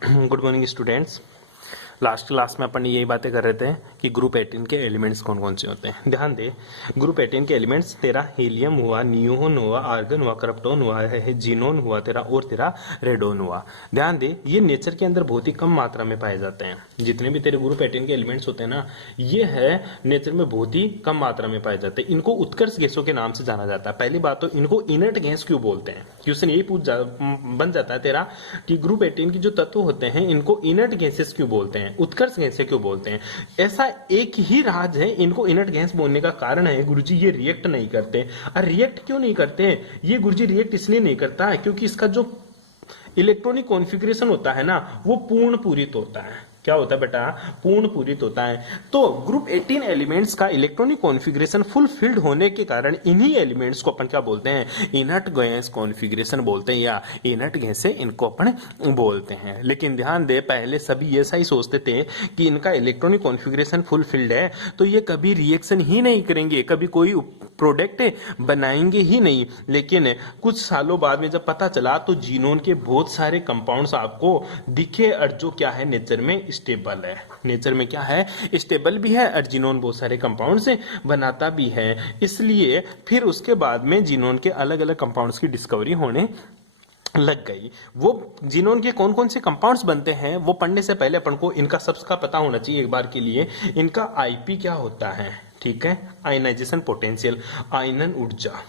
Good morning students. Last class में अपन यही बातें कर रहे थे कि ग्रुप 18 के एलिमेंट्स कौन कौन से होते हैं। ध्यान दे, ग्रुप 18 के एलिमेंट्स तेरा हीलियम हुआ, नियोन हुआ, आर्गन हुआ, क्रिप्टॉन हुआ है, जीनोन हुआ तेरा, और तेरा रेडोन हुआ। ध्यान दे, ये नेचर के अंदर बहुत ही कम मात्रा में पाए जाते हैं। जितने भी तेरे ग्रुप 18 के एलिमेंट्स होते हैं ना, ये है नेचर में बहुत ही कम मात्रा में पाए जाते हैं। इनको उत्कर्ष गैसों के नाम से जाना जाता है। पहली बात तो इनको इनर्ट गैस क्यों बोलते हैं, क्वेश्चन यही बन जाता है तेरा कि ग्रुप 18 के जो तत्व होते हैं इनको इनर्ट गैसेस क्यों बोलते हैं, उत्कर्ष गैसें क्यों बोलते हैं। ऐसा एक ही राज है, इनको इनर्ट गैस बोलने का कारण है गुरुजी ये रिएक्ट नहीं करते। और रिएक्ट क्यों नहीं करते, ये गुरुजी रिएक्ट इसलिए नहीं करता है क्योंकि इसका जो इलेक्ट्रॉनिक कॉन्फ़िगरेशन होता है ना, वो पूर्ण पूरित होता है। क्या होता है बेटा, पूर्ण पूरित होता है। तो ग्रुप 18 एलिमेंट्स का इलेक्ट्रॉनिक कॉन्फ़िगरेशन फुलफिल्ड होने के कारण इन्हीं एलिमेंट्स को अपन क्या बोलते हैं, इनर्ट गैस कॉन्फ़िगरेशन बोलते हैं, या इनर्ट गैस से इनको अपन बोलते हैं। लेकिन ध्यान दे, पहले सभी ऐसा ही सोचते थे कि इनका इलेक्ट्रॉनिक कॉन्फ़िगरेशन फुलफिल्ड है तो ये कभी रिएक्शन ही नहीं करेंगे, कभी कोई प्रोडक्ट बनाएंगे ही नहीं। लेकिन कुछ सालों बाद में जब पता चला तो जीनोन के बहुत सारे कंपाउंड्स आपको दिखे, और जो क्या है नेचर में स्टेबल है, नेचर में क्या है, स्टेबल भी है, और जीनोन बहुत सारे कंपाउंड्स बनाता भी है। इसलिए फिर उसके बाद में जीनोन के अलग अलग कंपाउंड्स की डिस्कवरी होने लग गई। वो जीनोन के कौन कौन से कंपाउंड्स बनते हैं वो पढ़ने से पहले अपन को इनका सबका पता होना चाहिए एक बार के लिए। इनका आईपी क्या होता है, ठीक है, आयनाइजेशन पोटेंशियल, आयनन ऊर्जा।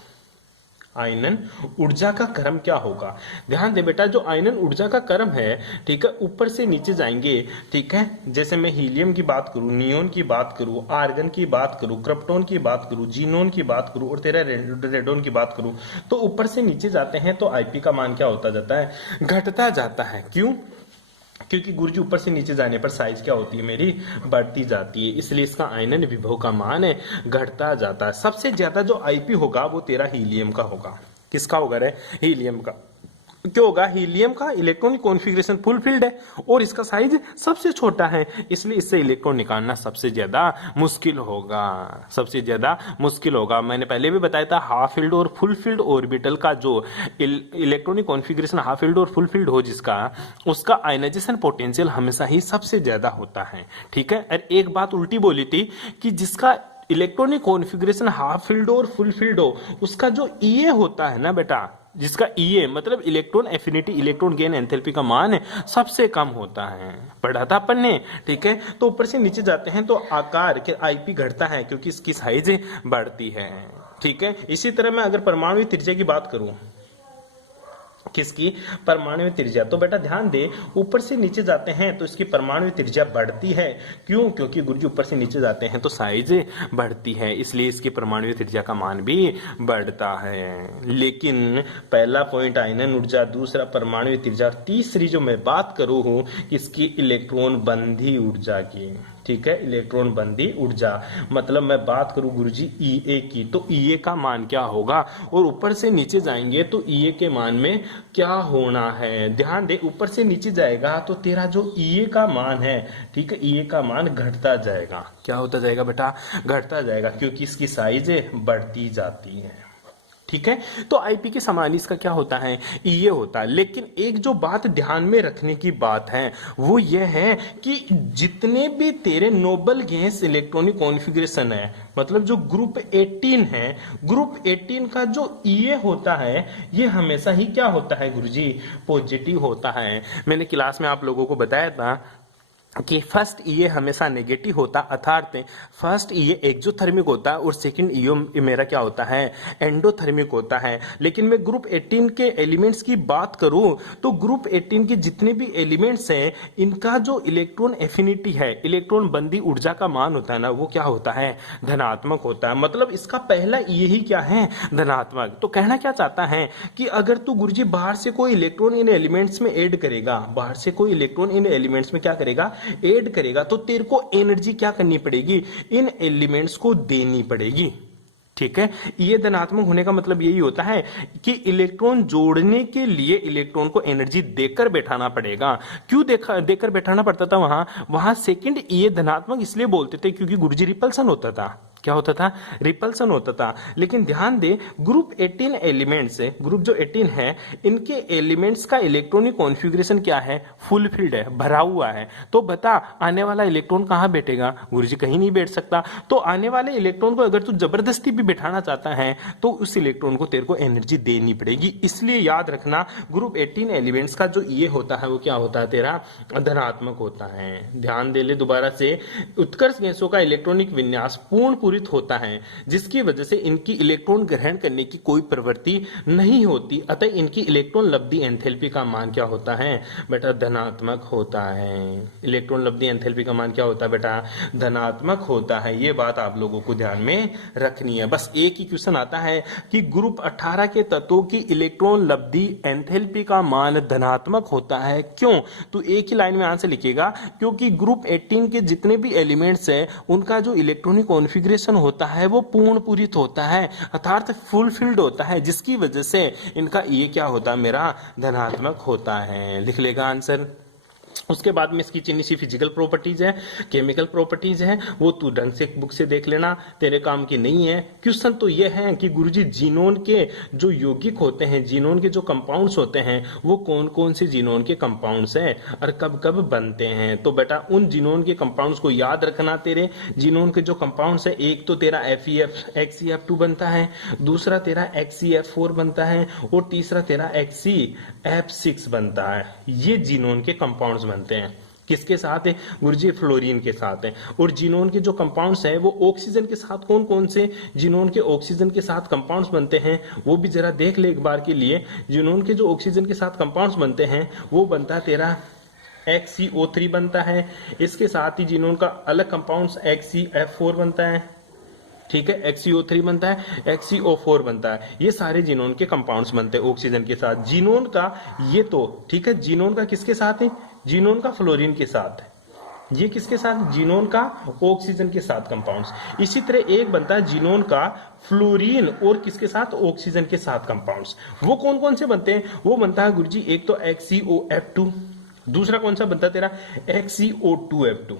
आयनन ऊर्जा का क्रम क्या होगा, ध्यान दे बेटा, जो आयनन ऊर्जा का क्रम है, ठीक है, ऊपर से नीचे जाएंगे, ठीक है। जैसे मैं हीलियम की बात करूं, नियोन की बात करूं, आर्गन की बात करूं, क्रिप्टॉन की बात करूं, जीनोन की बात करूं, और तेरा रेडोन की बात करूं, तो ऊपर से नीचे जाते हैं तो आईपी का मान क्या होता जाता है, घटता जाता है। क्यों, क्योंकि गुरुजी ऊपर से नीचे जाने पर साइज क्या होती है मेरी, बढ़ती जाती है, इसलिए इसका आयनन विभव का मान है घटता जाता है। सबसे ज्यादा जो आईपी होगा वो तेरा हीलियम का होगा। किसका होगा रे, हीलियम का। क्यों होगा, हीलियम का इलेक्ट्रॉनिक कॉन्फ़िगरेशन फुलफिल्ड है और इसका साइज सबसे छोटा है, इसलिए इससे इलेक्ट्रॉन निकालना सबसे ज्यादा मुश्किल होगा, सबसे ज्यादा मुश्किल होगा। मैंने पहले भी बताया था, हाफ फील्ड और फुल फील्ड ऑर्बिटल का जो इलेक्ट्रॉनिक कॉन्फ़िगरेशन हाफ फील्ड और फुल फील्ड हो जिसका, उसका आयनाइजेशन पोटेंशियल हमेशा ही सबसे ज्यादा होता है, ठीक है। और एक बात उल्टी बोली थी कि जिसका इलेक्ट्रॉनिक कॉन्फ़िगरेशन हाफ फील्ड और फुल फील्ड हो, उसका जो ईए होता है ना बेटा, जिसका ईए मतलब electron affinity, electron gain enthalpy का मान सबसे कम होता है, पढ़ा था अपन ने, ठीक है। तो ऊपर से नीचे जाते हैं तो आकार के आईपी घटता है क्योंकि इसकी साइज बढ़ती है, ठीक है। इसी तरह मैं अगर परमाणु त्रिज्या की बात करूं, किसकी, परमाणु त्रिज्या, तो बेटा ध्यान दे, ऊपर से नीचे जाते हैं तो इसकी परमाणु त्रिज्या बढ़ती है। क्यों, क्योंकि गुरुजी ऊपर से नीचे जाते हैं तो साइज बढ़ती है, इसलिए इसकी परमाणु त्रिज्या का मान भी बढ़ता है। लेकिन पहला पॉइंट आयनन ऊर्जा, दूसरा परमाणु त्रिज्या, तीसरी जो मैं बात करूं हूं इसकी इलेक्ट्रॉन बंधी ऊर्जा की, ठीक है, इलेक्ट्रॉन बंधी ऊर्जा। मतलब मैं बात करूं गुरुजी ईए की, तो ईए का मान क्या होगा, और ऊपर से नीचे जाएंगे तो ईए के मान में क्या होना है। ध्यान दे, ऊपर से नीचे जाएगा तो तेरा जो ईए का मान है, ठीक है, ईए का मान घटता जाएगा। क्या होता जाएगा बेटा, घटता जाएगा, क्योंकि इसकी साइज बढ़ती जाती है, ठीक है। तो आईपी के समान इसका क्या होता है, ये होता है। लेकिन एक जो बात ध्यान में रखने की बात है वो ये है कि जितने भी तेरे नोबल गैस इलेक्ट्रॉनिक कॉन्फ़िगरेशन है, मतलब जो ग्रुप 18 है, ग्रुप 18 का जो ईए होता है ये हमेशा ही क्या होता है गुरुजी, पॉजिटिव होता है। मैंने क्लास में आप लोगों को बताया था कि फर्स्ट ईए हमेशा नेगेटिव होता, अर्थात फर्स्ट ईए एक्सोथर्मिक होता है और सेकंड ईए मेरा क्या होता है, एंडोथर्मिक होता है। लेकिन मैं ग्रुप 18 के एलिमेंट्स की बात करूं तो ग्रुप 18 के जितने भी एलिमेंट्स हैं इनका जो इलेक्ट्रॉन एफिनिटी है, इलेक्ट्रॉन बंदी ऊर्जा का मान होता है ना, वो क्या होता है, धनात्मक होता है। मतलब इसका पहला ईए ही क्या है, धनात्मक। तो कहना क्या चाहता है कि अगर तू गुरुजी बाहर से कोई इलेक्ट्रॉन इन एलिमेंट्स में ऐड करेगा, बाहर से कोई इलेक्ट्रॉन इन एलिमेंट्स में क्या करेगा, ऐड करेगा, तो तेरे को एनर्जी क्या करनी पड़ेगी, इन एलिमेंट्स को देनी पड़ेगी, ठीक है। ये धनात्मक होने का मतलब यही होता है कि इलेक्ट्रॉन जोड़ने के लिए इलेक्ट्रॉन को एनर्जी देकर बैठाना पड़ेगा। क्यों देकर बैठाना पड़ता था वहां सेकंड ये धनात्मक इसलिए बोलते थे क्योंकि गुरुजी रिपल्सन होता था। क्या होता था, रिपल्सन होता था। लेकिन ध्यान दे ग्रुप 18 एलिमेंट्स है, ग्रुप जो 18 है इनके एलिमेंट्स का इलेक्ट्रॉनिक कॉन्फ़िगरेशन क्या है, फुलफिल्ड है, भरा हुआ है। तो बता आने वाला इलेक्ट्रॉन कहाँ बैठेगा, गुरुजी कहीं नहीं बैठ सकता। तो आने वाले इलेक्ट्रॉन को अगर तू जबरदस्ती भी बैठाना चाहता है तो उस इलेक्ट्रॉन को तेरे को एनर्जी देनी पड़ेगी। इसलिए याद रखना ग्रुप 18 एलिमेंट्स का जो ये होता है वो क्या होता है तेरा, धनात्मक होता है। ध्यान दे ले दोबारा से, उत्कर्ष गैसों का इलेक्ट्रॉनिक विन्यास पूर्ण होता है जिसकी वजह से इनकी इलेक्ट्रॉन ग्रहण करने की कोई प्रवृत्ति नहीं होती, अतः इनकी इलेक्ट्रॉन लब्धि एंथैल्पी का मान क्या होता है बेटा, धनात्मक होता है। इलेक्ट्रॉन लब्धि एंथैल्पी का मान क्या होता है बेटा, धनात्मक होता है। ये बात आप लोगों को ध्यान में रखनी है। बस एक ही क्वेश्चन आता है कि ग्रुप 18 के तत्वों की इलेक्ट्रॉन लब्धि एंथैल्पी का मान धनात्मक होता है, क्यों? तो एक ही लाइन में आंसर लिखेगा, क्योंकि ग्रुप 18 के जितने भी एलिमेंट्स है उनका जो इलेक्ट्रॉनिक कॉन्फ़िगरेशन होता है वो पूर्ण पूरित होता है, अर्थात फुलफिल्ड होता है, जिसकी वजह से इनका ये क्या होता है मेरा, धनात्मक होता है। लिख लेगा आंसर। उसके बाद में इसकी चिन्नी सी फिजिकल प्रॉपर्टीज है, केमिकल प्रॉपर्टीज है, वो तू ढंग से बुक से देख लेना, तेरे काम की नहीं है। क्वेश्चन तो ये है कि गुरुजी जीनोन के जो यौगिक होते हैं, जीनोन के जो कंपाउंड्स होते हैं वो कौन कौन से जीनोन के कंपाउंड्स हैं और कब कब बनते हैं। तो बेटा उन जीनोन के कंपाउंड्स को याद रखना। तेरे जीनोन के जो कंपाउंड्स है, एक तो तेरा XeF2 बनता है, दूसरा तेरा XeF4 बनता है और तीसरा तेरा XeF6 बनता है। ये जीनोन के कंपाउंड्स बनते हैं। किसके साथ है गुरुजी, फ्लोरीन के साथ है। और जीनोन के जो कंपाउंड्स हैं वो ऑक्सीजन के साथ कौन कौन से जीनोन के ऑक्सीजन के साथ कंपाउंड्स बनते हैं वो भी जरा देख ले एक बार के लिए। जीनोन के जो ऑक्सीजन के साथ कंपाउंड्स बनते हैं वो बनता है तेरा XeO3 बनता है। इसके साथ ही जीनोन का अलग कंपाउंड्स XeF4 बनता है, ठीक है, XeO3 बनता है, XeO4 बनता है। ये सारे जीनोन के कंपाउंड्स बनते हैं ऑक्सीजन के साथ। जीनोन का ये तो ठीक है, जीनोन का किसके साथ है, जीनोन का फ्लोरीन के साथ है। ये किसके साथ, जीनोन का ऑक्सीजन के साथ कंपाउंड्स। इसी तरह एक बनता है जीनोन का फ्लोरीन और किसके साथ, ऑक्सीजन के साथ कंपाउंड्स। वो कौन कौन से बनते हैं, वो बनता है गुरुजी एक तो XeOF2, दूसरा कौन सा बनता है तेरा XeO2F2।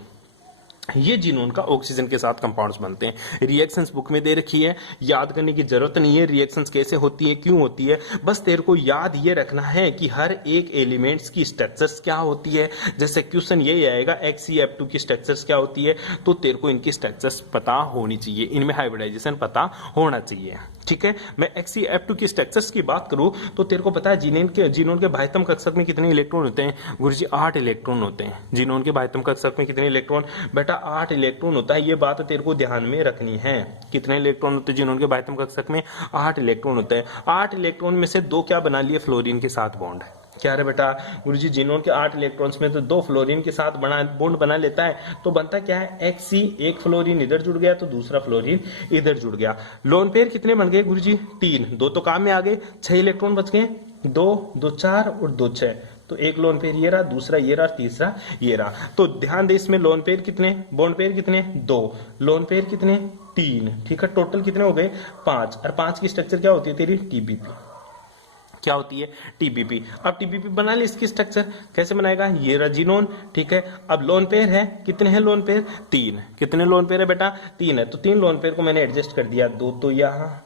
ये जीनोन का ऑक्सीजन के साथ कंपाउंड्स बनते हैं। रिएक्शंस बुक में दे रखी है, याद करने की जरूरत नहीं है रिएक्शंस कैसे होती है, क्यों होती है। बस तेरे को याद ये रखना है कि हर एक एलिमेंट्स की स्ट्रक्चर्स क्या होती है। जैसे क्वेश्चन ये आएगा XeF2 की स्ट्रक्चर्स क्या होती है, तो तेरे को इनकी स्ट्रक्चर्स पता होनी चाहिए, इनमें हाइब्रिडाइजेशन पता होना चाहिए, ठीक है। मैं XeF2 की स्ट्रक्चर्स की बात करूं तो तेरे को पता है जीनोन के बाह्यतम कक्षक में कितने इलेक्ट्रॉन होते हैं गुरुजी, 8 इलेक्ट्रॉन होते हैं। जीनोन के बाह्यतम कक्षक में कितने इलेक्ट्रॉन बेटा, 8 इलेक्ट्रॉन होता है। ये बात तेरे को ध्यान में रखनी है। कितने इलेक्ट्रॉन होते हैं जीनोन के बाह्यतम कक्षक में, 8 इलेक्ट्रॉन होते हैं। 8 इलेक्ट्रॉन में से 2 क्या बना लिए, फ्लोरीन के साथ बॉन्ड। क्या रे बेटा गुरुजी, जीनोन के 8 इलेक्ट्रॉन्स में तो 2 फ्लोरीन के साथ बॉन्ड बना लेता है, तो बनता क्या है Xe। एक फ्लोरीन इधर जुड़ गया तो दूसरा फ्लोरीन इधर जुड़ गया। लोन पेयर कितने बन गए गुरुजी, 3, 2 तो काम में आ गए, 6 इलेक्ट्रॉन बच गए, 2 2 4 और 2 6। तो एक लोन पेयर ये रहा, दूसरा ये रहा, तीसरा ये रहा। तो ध्यान दे इसमें लोन पेयर कितने, बॉन्ड पेयर कितने, 2, लोन पेयर कितने, 3, ठीक है। टोटल कितने हो गए, 5। और 5 की स्ट्रक्चर क्या होती है तेरी, TBP। क्या होती है, TBP। अब TBP बना ले इसकी स्ट्रक्चर, कैसे बनाएगा, ये रजीनोन, ठीक है। अब लोन पेयर है, कितने हैं लोन पेयर, 3। कितने लोन पेयर है बेटा, 3 है। तो 3 लोन पेयर को मैंने एडजस्ट कर दिया, 2 तो यहाँ,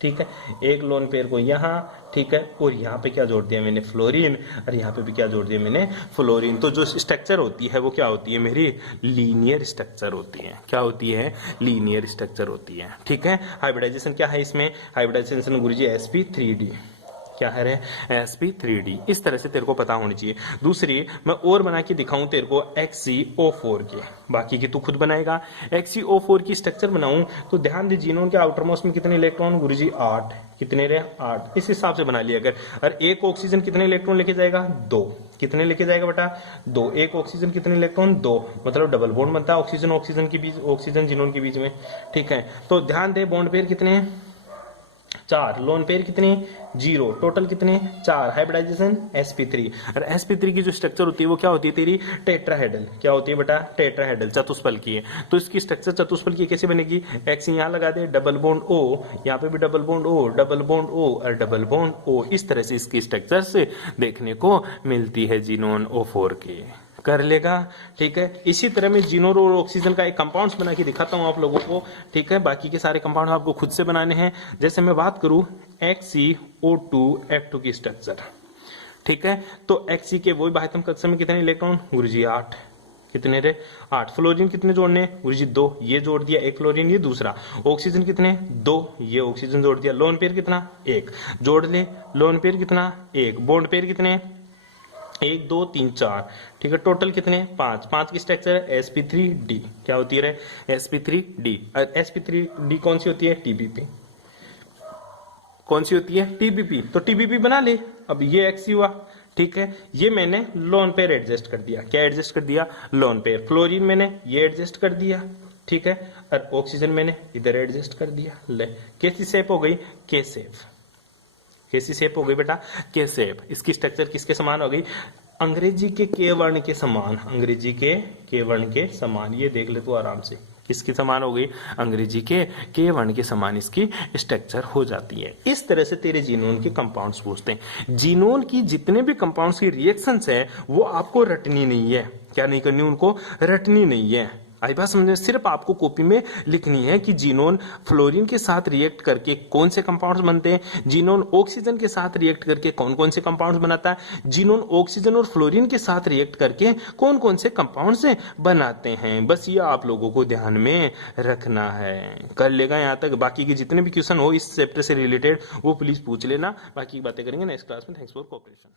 ठीक है, एक लोन पेयर को यहाँ, ठीक है, और यहाँ पे क्या जोड़ दिया मैंने, फ्लोरीन, और यहाँ पे भी क्या जोड़ दिया मैंने, फ्लोरीन। तो जो स्ट्रक्चर होती है वो क्या होती है मेरी, लीनियर स्ट्रक्चर होती है। क्या होती है, लीनियर स्ट्रक्चर होती है, ठीक है। हाइब्रिडाइजेशन क्या है इसमें, हाइब्रिडाइजेशन गुरुजी sp3d, क्या है sp3d। इस तरह से तेरे को पता होनी चाहिए। दूसरी मैं और बना के दिखाऊं तेरे को XeO4 के, बाकी की तू खुद बनाएगा। XeO4 की स्ट्रक्चर बनाऊं तो ध्यान दे, जीनोन के आउटर मोस्ट में कितने इलेक्ट्रॉन गुरुजी, 8। कितने रहे, 8। इस हिसाब से बना लिया अगर। और एक ऑक्सीजन कितने इलेक्ट्रॉन लेके जाएगा, 2। कितने लेके जाएगा बेटा, 2। एक ऑक्सीजन कितने इलेक्ट्रॉन, 2। मतलब डबल बॉन्ड बनता है ऑक्सीजन के बीच, ऑक्सीजन जीनोन के बीच में, ठीक है। तो ध्यान दे बॉन्ड पेयर कितने हैं, 4। लोन पेयर कितने, 0। टोटल कितने, 4। Hybridisation sp3। और sp3 की जो स्ट्रक्चर होती है वो क्या होती है तेरी, टेट्राहेड्रल। क्या होती है बेटा, टेट्राहेड्रल, चतुष्फल की है। तो इसकी स्ट्रक्चर चतुष्फल की कैसे बनेगी, X यहाँ लगा दे, डबल बॉन्ड O, यहाँ पे भी double bond O, double bond O और डबल बॉन्ड O। इस तरह से इसकी स्ट्रक्चर से देखने को मिलती है जीनोन O4 के। कर लेगा। ठीक है, इसी तरह मैं जिनोन और ऑक्सीजन का एक कंपाउंड्स बना के दिखाता हूं आप लोगों को। ठीक है, बाकी के सारे कंपाउंड आपको खुद से बनाने हैं। जैसे मैं बात करूं HCO2F2 की स्ट्रक्चर। ठीक है, तो Hc के वही बाह्यतम कक्षा में कितने इलेक्ट्रॉन, गुरुजी 8। कितने रे, 8। फ्लोरीन कितने जोड़ने, गुरुजी 2, ये जोड़ दिया, एक फ्लोरीन ये दूसरा। ऑक्सीजन कितने, 2, ये ऑक्सीजन जोड़ दिया। लोन पेयर कितना, 1, जोड़ ले। लोन पेयर कितना, 1। बॉन्ड पेयर कितने, 1 2 3 4। ठीक है, टोटल कितने, 5। 5 की स्ट्रक्चर है sp3d। क्या होती है रे, sp3d। sp3d कौन सी होती है, TBP। कौन सी होती है, TBP। तो TBP बना ले। अब ये Xc हुआ। ठीक है, ये मैंने लोन पेयर एडजस्ट कर दिया। क्या एडजस्ट कर दिया, लोन पेयर। फ्लोरीन मैंने ये एडजस्ट कर दिया। ठीक है, और ऑक्सीजन मैंने इधर एडजस्ट कर दिया। ले, कैसी शेप हो गई, के शेप। कैसी शेप हो गई बेटा, के शेप। इसकी स्ट्रक्चर किसके समान हो गई, अंग्रेजी के के वर्ण के समान। अंग्रेजी के वर्ण के समान, ये देख ले तू आराम से, किसके समान हो गई, अंग्रेजी के वर्ण के समान इसकी स्ट्रक्चर हो जाती है। इस तरह से तेरे जीनोन के कंपाउंड्स पूछते हैं। जीनोन की जितने भी कंपाउंड्स की रिएक्शंस है वो आपको रटनी नहीं है। क्या नहीं करनी, उनको रटनी नहीं है। आई बात समझ में, सिर्फ आपको कॉपी में लिखनी है कि जीनोन फ्लोरीन के साथ रिएक्ट करके कौन से कंपाउंड्स बनते हैं, जीनोन ऑक्सीजन के साथ रिएक्ट करके कौन कौन से कंपाउंड्स बनाता है, जीनोन ऑक्सीजन और फ्लोरीन के साथ रिएक्ट करके कौन कौन से कंपाउंड्स बनाते हैं। बस ये आप लोगों को ध्यान में रखना है। कर लेगा यहाँ तक। बाकी के जितने भी क्वेश्चन हो इस चैप्टर से रिलेटेड वो प्लीज पूछ लेना। बाकी बातें करेंगे नेक्स्ट क्लास में। Thanks for cooperation.